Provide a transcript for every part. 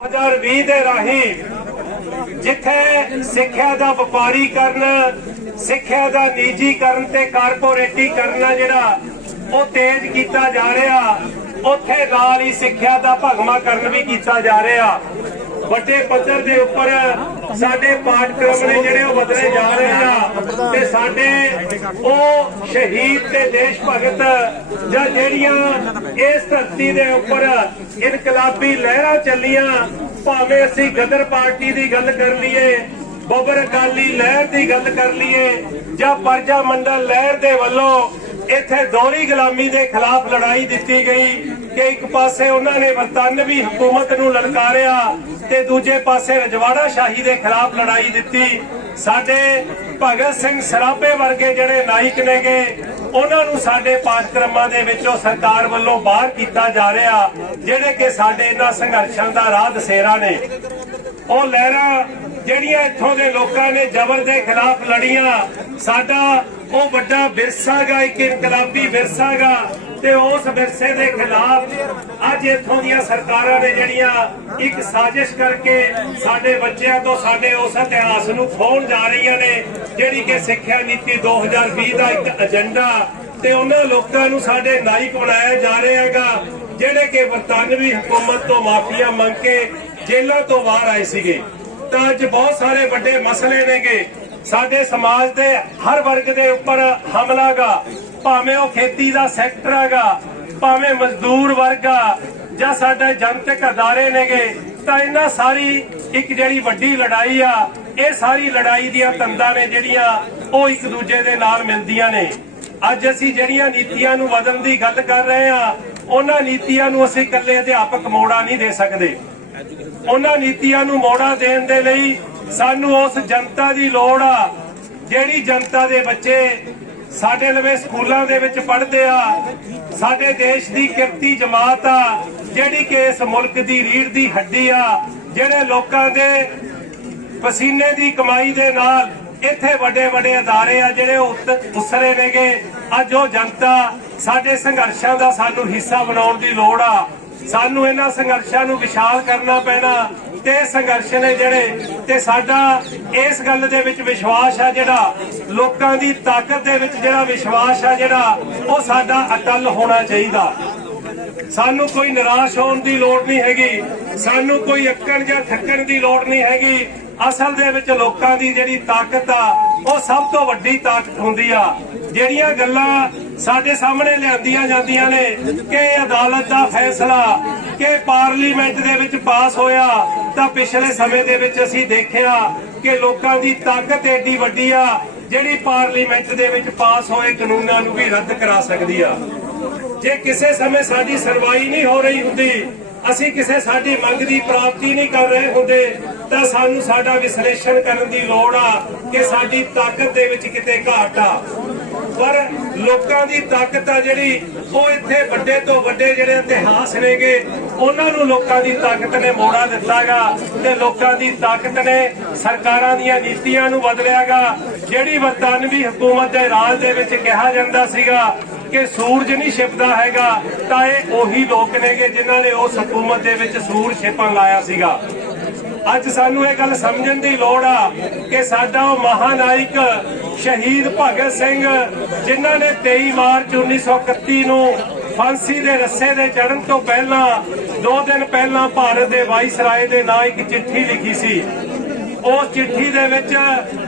2020 ਦੇ ਰਾਹੀਂ ਜਿੱਥੇ ਸਿੱਖਿਆ ਦਾ ਵਪਾਰੀਕਰਨ ਸਿੱਖਿਆ ਦਾ ਨਿੱਜੀਕਰਨ ਤੇ ਕਾਰਪੋਰੇਟੀਕਰਨ ਆ ਜਿਹੜਾ ਉਹ ਤੇਜ਼ ਕੀਤਾ ਜਾ ਰਿਹਾ, ਉੱਥੇ ਨਾਲ ਹੀ ਸਿੱਖਿਆ ਦਾ ਭਗਮਾ ਕਰਨ ਵੀ ਕੀਤਾ ਜਾ ਰਿਹਾ। ਵੱਡੇ ਪੱਧਰ ਦੇ ਉੱਪਰ ਸਾਡੇ ਪਾਠਕ੍ਰਮ ਨੇ ਜਿਹੜੇ ਉਹ ਬਦਲੇ ਜਾ ਰਹੇ ਆ ਤੇ ਸਾਡੇ ਉਹ ਸ਼ਹੀਦ ਤੇ ਦੇਸ਼ ਭਗਤ ਜਾਂ ਜਿਹੜੀਆਂ ਇਸ ਧਰਤੀ ਦੇ ਉੱਪਰ ਇਨਕਲਾਬੀ ਲਹਿਰਾਂ ਚੱਲੀਆਂ, ਭਾਵੇਂ ਅਸੀਂ ਗਦਰ ਪਾਰਟੀ ਦੀ ਗੱਲ ਕਰ ਲਈਏ, ਬਬਰ ਅਕਾਲੀ ਲਹਿਰ ਦੀ ਗੱਲ ਕਰ ਲਈਏ ਜਾਂ ਪਰਜਾ ਮੰਡਲ ਲਹਿਰ ਦੇ ਵੱਲੋਂ ਇੱਥੇ ਦੋਹਰੀ ਗੁਲਾਮੀ ਦੇ ਖਿਲਾਫ ਲੜਾਈ ਦਿੱਤੀ ਗਈ ਕਿ ਇੱਕ ਪਾਸੇ ਉਹਨਾਂ ਨੇ ਬਰਤਾਨਵੀ ਹਕੂਮਤ ਨੂੰ ਲਲਕਾਰਿਆ ਤੇ ਦੂਜੇ ਪਾਸੇ ਰਜਵਾੜਾ ਸ਼ਾਹੀ ਦੇ ਖਿਲਾਫ ਲੜਾਈ ਦਿੱਤੀ। ਸਾਡੇ ਭਗਤ ਸਿੰਘ ਸਰਾਭੇ ਵਰਗੇ ਜਿਹੜੇ ਨਾਇਕ ਨੇਗੇ, ਉਹਨਾਂ ਨੂੰ ਸਾਡੇ ਪਾਠਕ੍ਰਮਾਂ ਦੇ ਵਿੱਚੋਂ ਸਰਕਾਰ ਵੱਲੋਂ ਬਾਹਰ ਕੀਤਾ ਜਾ ਰਿਹਾ, ਜਿਹੜੇ ਕਿ ਸਾਡੇ ਇਹਨਾਂ ਸੰਘਰਸ਼ਾਂ ਦਾ ਰਾਹ ਦਸੇਰਾ ਨੇ। ਉਹ ਲਹਿਰਾਂ ਜਿਹੜੀਆਂ ਇੱਥੋਂ ਦੇ ਲੋਕਾਂ ਨੇ ਜ਼ਬਰ ਦੇ ਖਿਲਾਫ ਲੜੀਆਂ, ਸਾਡਾ ਉਹ ਵੱਡਾ ਵਿਰਸਾ ਗਾ ਇੱਕ ਇਨਕਲਾਬੀ ਵਿਰਸਾ ਗਾ ਤੇ ਉਸ ਵਿਰਸੇ ਦੇ ਖਿਲਾਫ ਅੱਜ ਇੱਥੋਂ ਦੀਆਂ ਸਰਕਾਰਾਂ ਨੇ ਜਿਹੜੀਆਂ ਇੱਕ ਸਾਜ਼ਿਸ਼ ਕਰਕੇ ਸਾਡੇ ਬੱਚਿਆਂ ਤੋਂ ਸਾਡੇ ਉਸ ਇਤਿਹਾਸ ਨੂੰ ਖੋਹਣ ਜਾ ਰਹੀਆਂ ਨੇ, ਜਿਹੜੀ ਕਿ ਸਿੱਖਿਆ ਨੀਤੀ 2020 ਦਾ ਇੱਕ ਏਜੰਡਾ ਤੇ ਉਹਨਾਂ ਲੋਕਾਂ ਨੂੰ ਸਾਡੇ ਨਾਇਕ ਬਣਾਇਆ ਜਾ ਰਿਹਾ ਹੈਗਾ, ਜਿਹੜੇ ਕਿ ਬਰਤਾਨਵੀ ਹਕੂਮਤ ਤੋਂ ਮਾਫੀਆ ਮੰਗ ਕੇ ਜੇਲ੍ਹਾਂ ਤੋਂ ਬਾਹਰ ਆਏ ਸੀਗੇ। ਤਾਂ ਅੱਜ ਬਹੁਤ ਸਾਰੇ ਵੱਡੇ ਮਸਲੇ ਨੇਗੇ। ਸਾਡੇ ਸਮਾਜ ਦੇ ਹਰ ਵਰਗ ਦੇ ਉੱਪਰ ਹਮਲਾ ਭਾਵੇਂ ਉਹ ਖੇਤੀ ਦਾ ਸੈਕਟਰ ਹੈਗਾ, ਭਾਵੇਂ ਮਜ਼ਦੂਰ ਵਰਗ ਆ, ਜਾਂ ਸਾਡੇ ਜਨਤਕ ਅਦਾਰੇ ਨੇਗੇ, ਤਾਂ ਇਹਨਾਂ ਸਾਰੀ ਇੱਕ ਜਿਹੜੀ ਵੱਡੀ ਲੜਾਈ ਆ, ਇਹ ਸਾਰੀ ਲੜਾਈ ਦੀਆਂ ਤੰਦਾਂ ਨੇ ਜਿਹੜੀਆਂ ਉਹ ਇੱਕ ਦੂਜੇ ਦੇ ਨਾਲ ਮਿਲਦੀਆਂ ਨੇ। ਅੱਜ ਅਸੀਂ ਜਿਹੜੀਆਂ ਨੀਤੀਆਂ ਨੂੰ ਬਦਲਣ ਦੀ ਗੱਲ ਕਰ ਰਹੇ ਆ ਉਹਨਾਂ ਨੀਤੀਆਂ ਨੂੰ ਅਸੀਂ ਇਕੱਲੇ ਅਧਿਆਪਕ ਮੋੜਾ ਨਹੀਂ ਦੇ ਸਕਦੇ। ਉਹਨਾਂ ਨੀਤੀਆਂ ਨੂੰ ਮੋੜਾ ਦੇਣ ਦੇ ਲਈ ਸਾਨੂੰ ਉਸ ਜਨਤਾ ਦੀ ਲੋੜ ਆ, ਜਿਹੜੀ ਜਨਤਾ ਦੇ ਬੱਚੇ ਸਾਡੇ ਲਵੇ ਸਕੂਲਾਂ ਦੇ ਵਿੱਚ ਪੜ੍ਹਦੇ ਆ, ਸਾਡੇ ਦੇਸ਼ ਦੀ ਕਿਰਤੀ ਜਮਾਤ ਆ, ਜਿਹੜੀ ਕਿ ਇਸ ਮੁਲਕ ਦੀ ਰੀੜ ਦੀ ਹੱਡੀ ਆ, ਜਿਹੜੇ ਲੋਕਾਂ ਦੇ ਪਸੀਨੇ ਦੀ ਕਮਾਈ ਦੇ ਨਾਲ ਇੱਥੇ ਵੱਡੇ ਵੱਡੇ ਅਦਾਰੇ ਆ ਜਿਹੜੇ ਉਸਰੇ ਨੇਗੇ। ਅੱਜ ਉਹ ਜਨਤਾ ਸਾਡੇ ਸੰਘਰਸ਼ਾਂ ਦਾ ਸਾਨੂੰ ਹਿੱਸਾ ਬਣਾਉਣ ਦੀ ਲੋੜ ਆ। ਸਾਨੂੰ ਇਹਨਾਂ ਸੰਘਰਸ਼ਾਂ ਨੂੰ ਵਿਸ਼ਾਲ ਕਰਨਾ ਪੈਣਾ ਤੇ ਸੰਘਰਸ਼ ਨੇ ਜਿਹੜੇ ਤੇ ਸਾਡਾ ਇਸ ਗੱਲ ਦੇ ਵਿੱਚ ਵਿਸ਼ਵਾਸ ਆ ਜਿਹੜਾ ਲੋਕਾਂ ਦੀ ਤਾਕਤ ਦੇ ਵਿੱਚ ਜਿਹੜਾ ਵਿਸ਼ਵਾਸ ਆ ਜਿਹੜਾ ਉਹ ਸਾਡਾ ਅਟਲ ਹੋਣਾ ਚਾਹੀਦਾ। ਸਾਨੂੰ ਕੋਈ ਨਿਰਾਸ਼ ਹੋਣ ਦੀ ਲੋੜ ਨਹੀਂ ਹੈਗੀ, ਸਾਨੂੰ ਕੋਈ ਅੱਕਣ ਜਾਂ ਥੱਕਣ ਦੀ ਲੋੜ ਨਹੀਂ ਹੈਗੀ। ਅਸਲ ਦੇ ਵਿੱਚ ਲੋਕਾਂ ਦੀ ਜਿਹੜੀ ਤਾਕਤ ਆ, ਉਹ ਸਭ ਤੋਂ ਵੱਡੀ ਤਾਕਤ ਹੁੰਦੀ ਆ। ਜਿਹੜੀਆਂ ਗੱਲਾਂ ਸਾਡੇ ਸਾਹਮਣੇ ਲਿਆਂਦੀਆਂ ਜਾਂਦੀਆਂ ਨੇ ਕਿ ਅਦਾਲਤ ਦਾ ਫੈਸਲਾ ਕਿ ਪਾਰਲੀਮੈਂਟ ਦੇ ਵਿੱਚ ਪਾਸ ਹੋਇਆ ਤਾਂ ਪਿਛਲੇ ਸਮੇਂ ਦੇ ਵਿੱਚ ਅਸੀਂ ਦੇਖਿਆ ਕਿ ਲੋਕਾਂ ਦੀ ਤਾਕਤ ਏਡੀ ਵੱਡੀ ਆ, ਜਿਹੜੀ ਪਾਰਲੀਮੈਂਟ ਦੇ ਵਿੱਚ ਪਾਸ ਹੋਏ ਕਾਨੂੰਨਾਂ ਨੂੰ ਵੀ ਰੱਦ ਕਰਾ ਸਕਦੀ ਆ। ਜੇ ਕਿਸੇ ਸਮੇਂ ਸਾਡੀ ਸਰਵਾਈ ਨਹੀਂ ਹੋ ਰਹੀ ਹੁੰਦੀ, ਅਸੀਂ ਕਿਸੇ ਸਾਡੀ ਮੰਗ ਦੀ ਪ੍ਰਾਪਤੀ ਨਹੀਂ ਕਰ ਰਹੇ ਹੁੰਦੇ, ਤਾਂ ਸਾਨੂੰ ਸਾਡਾ ਵਿਸ਼ਲੇਸ਼ਣ ਕਰਨ ਦੀ ਲੋੜ ਆ ਕਿ ਸਾਡੀ ਤਾਕਤ ਦੇ ਵਿੱਚ ਕਿਤੇ ਘਾਟ ਆ। ਪਰ ਲੋਕਾਂ ਦੀ ਤਾਕਤ ਆ ਜਿਹੜੀ, ਉਹ ਇੱਥੇ ਵੱਡੇ ਤੋਂ ਵੱਡੇ ਜਿਹੜੇ ਇਤਿਹਾਸ ਨੇਗੇ, ਉਹਨਾਂ ਨੂੰ ਲੋਕਾਂ ਦੀ ਤਾਕਤ ਨੇ ਮੋੜਾ ਦਿੱਤਾਗਾ ਤੇ ਲੋਕਾਂ ਦੀ ਤਾਕਤ ਨੇ ਸਰਕਾਰਾਂ ਦੀਆਂ ਨੀਤੀਆਂ ਨੂੰ ਬਦਲਿਆਗਾ। ਜਿਹੜੀ ਵਰਤਾਨਵੀ ਹਕੂਮਤ ਦੇ ਰਾਜ ਦੇ ਵਿੱਚ ਕਿਹਾ ਜਾਂਦਾ ਸੀਗਾ ਕਿ ਸੂਰਜ ਨਹੀਂ ਛਿਪਦਾ ਹੈਗਾ, ਤਾਂ ਇਹ ਉਹੀ ਲੋਕ ਨੇਗੇ ਜਿਨ੍ਹਾਂ ਨੇ ਉਸ ਹਕੂਮਤ ਦੇ ਵਿੱਚ ਸੂਰਜ ਛਿਪਣ ਲਾਇਆ ਸੀਗਾ। ਅੱਜ ਸਾਨੂੰ ਇਹ ਗੱਲ ਸਮਝਣ ਦੀ ਲੋੜ ਆ ਕਿ ਸਾਡਾ ਉਹ ਮਹਾਨਾਇਕ ਸ਼ਹੀਦ ਭਗਤ ਸਿੰਘ, ਜਿਨ੍ਹਾਂ ਨੇ 23 ਮਾਰਚ 1931 ਨੂੰ ਫਾਂਸੀ ਦੇ ਰੱਸੇ ਦੇ ਚੜਨ ਤੋਂ ਪਹਿਲਾਂ, ਦੋ ਦਿਨ ਪਹਿਲਾਂ ਭਾਰਤ ਦੇ ਵਾਇਸਰਾਏ ਦੇ ਨਾਂ ਇੱਕ ਚਿੱਠੀ ਲਿਖੀ ਸੀ। ਉਸ ਚਿੱਠੀ ਦੇ ਵਿੱਚ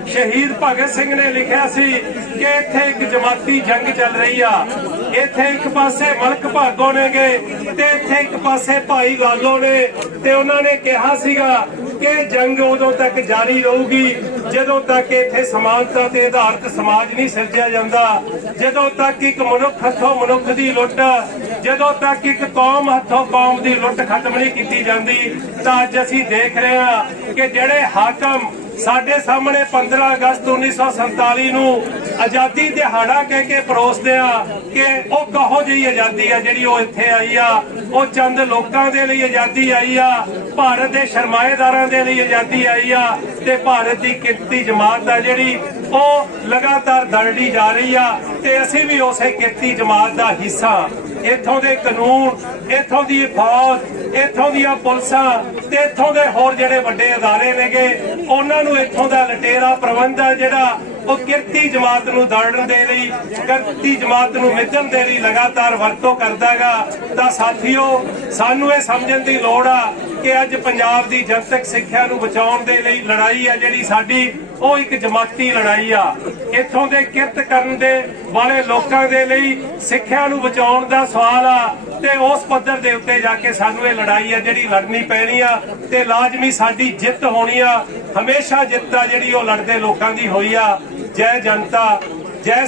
ਸ਼ਹੀਦ ਭਗਤ ਸਿੰਘ ਨੇ ਲਿਖਿਆ ਸੀ ਕਿ ਇੱਥੇ ਇੱਕ ਜਮਾਤੀ ਜੰਗ ਚੱਲ ਰਹੀ ਆ। ਇੱਥੇ ਇੱਕ ਪਾਸੇ ਮਲਕ ਭਾਗੋ ਨੇਗੇ ਤੇ ਇੱਥੇ ਇੱਕ ਪਾਸੇ ਭਾਈ ਲਾਲੋ ਨੇ। ਤੇ ਉਹਨਾਂ ਨੇ ਕਿਹਾ ਸੀਗਾ ਕਿ ਜੰਗ ਉਦੋਂ ਤੱਕ ਜਾਰੀ ਰਹੂਗੀ। ਜਦੋਂ ਤੱਕ ਇੱਥੇ ਸਮਾਨਤਾ ਤੇ ਆਧਾਰਿਤ ਸਮਾਜ ਨਹੀਂ ਸਿਰਜਿਆ ਜਾਂਦਾ, ਜਦੋਂ ਤੱਕ ਇੱਕ ਮਨੁੱਖ ਹੱਥੋਂ ਮਨੁੱਖ ਦੀ ਲੁੱਟ, ਜਦੋਂ ਤੱਕ ਇੱਕ ਕੌਮ ਹੱਥੋਂ ਕੌਮ ਦੀ ਲੁੱਟ ਖਤਮ ਨਹੀਂ ਕੀਤੀ ਜਾਂਦੀ, ਤਾਂ ਅੱਜ ਅਸੀਂ ਦੇਖ ਰਹੇ ਹਾਂ ਕਿ ਜਿਹੜੇ ਹਾਕਮ ਸਾਡੇ ਸਾਹਮਣੇ 15 ਅਗਸਤ 1947 ਨੂੰ ਆਜ਼ਾਦੀ ਦਿਹਾੜਾ ਕਹਿ ਕੇ ਪਰੋਸਦੇ ਆ ਕਿ ਉਹ ਕਹੋ ਜਿਹੀ ਆਜ਼ਾਦੀ ਆ ਜਿਹੜੀ ਉਹ ਇੱਥੇ ਆਈ ਆ। ਉਹ ਚੰਦ ਲੋਕਾਂ ਦੇ ਲਈ ਆਜ਼ਾਦੀ ਆਈ ਆ। ਭਾਰਤ ਦੇ ਸਰਮਾਏਦਾਰਾਂ ਦੇ ਲਈ ਆਜ਼ਾਦੀ ਆਈ ਆ ਤੇ ਭਾਰਤ ਦੀ ਕਿਰਤੀ ਜਮਾਤ ਆ ਜਿਹੜੀ ਉਹ ਲਗਾਤਾਰ ਦਰੜੀ ਜਾ ਰਹੀ ਆ ਤੇ ਅਸੀਂ ਵੀ ਉਸੇ ਕਿਰਤੀ ਜਮਾਤ ਦਾ ਹਿੱਸਾ। ਇੱਥੋਂ ਦੇ ਕਾਨੂੰਨ, ਇੱਥੋਂ ਦੀ ਫੌਜ, ਇੱਥੋਂ ਦੀਆਂ ਪੁਲਿਸਾਂ ਤੇ ਇੱਥੋਂ ਦੇ ਹੋਰ ਜਿਹੜੇ ਵੱਡੇ ਅਦਾਰੇ ਨੇਗੇ, ਉਹਨਾਂ ਨੂੰ ਇੱਥੋਂ ਦਾ ਲਟੇਰਾ ਪ੍ਰਬੰਧ ਆ ਜਿਹੜਾ ਉਹ ਕਿਰਤੀ ਜਮਾਤ ਨੂੰ ਦੜਨ ਦੇ ਲਈ, ਕਿਰਤੀ ਜਮਾਤ ਨੂੰ ਮਿੱਧਣ ਦੇ ਲਈ ਲਗਾਤਾਰ ਵਰਤੋਂ ਕਰਦਾਗਾ। ਤਾਂ ਸਾਥੀਓ, ਸਾਨੂੰ ਇਹ ਸਮਝਣ ਦੀ ਲੋੜ ਆ ਕਿ ਅੱਜ ਪੰਜਾਬ ਦੀ ਜਨਤਕ ਸਿੱਖਿਆ ਨੂੰ ਬਚਾਉਣ ਦੇ ਲਈ ਲੜਾਈ ਆ ਜਿਹੜੀ ਸਾਡੀ, ਉਹ ਇੱਕ ਜਮਾਤੀ ਲੜਾਈ ਆ। ਇੱਥੋਂ ਦੇ ਕਿਰਤ ਕਰਨ ਦੇ ਵਾਲੇ ਲੋਕਾਂ ਦੇ ਲਈ ਸਿੱਖਿਆ ਨੂੰ ਬਚਾਉਣ ਦਾ ਸਵਾਲ ਆ ਤੇ ਉਸ ਪੱਧਰ ਦੇ ਉੱਤੇ ਜਾ ਕੇ ਸਾਨੂੰ ਇਹ ਲੜਾਈ ਆ ਜਿਹੜੀ ਲੜਨੀ ਪੈਣੀ ਆ ਤੇ ਲਾਜ਼ਮੀ ਸਾਡੀ ਜਿੱਤ ਹੋਣੀ ਆ। ਹਮੇਸ਼ਾ ਜਿੱਤ ਆ ਜਿਹੜੀ ਉਹ ਲੜਦੇ ਲੋਕਾਂ ਦੀ ਹੋਈ ਆ। ਜੈ ਜਨਤਾ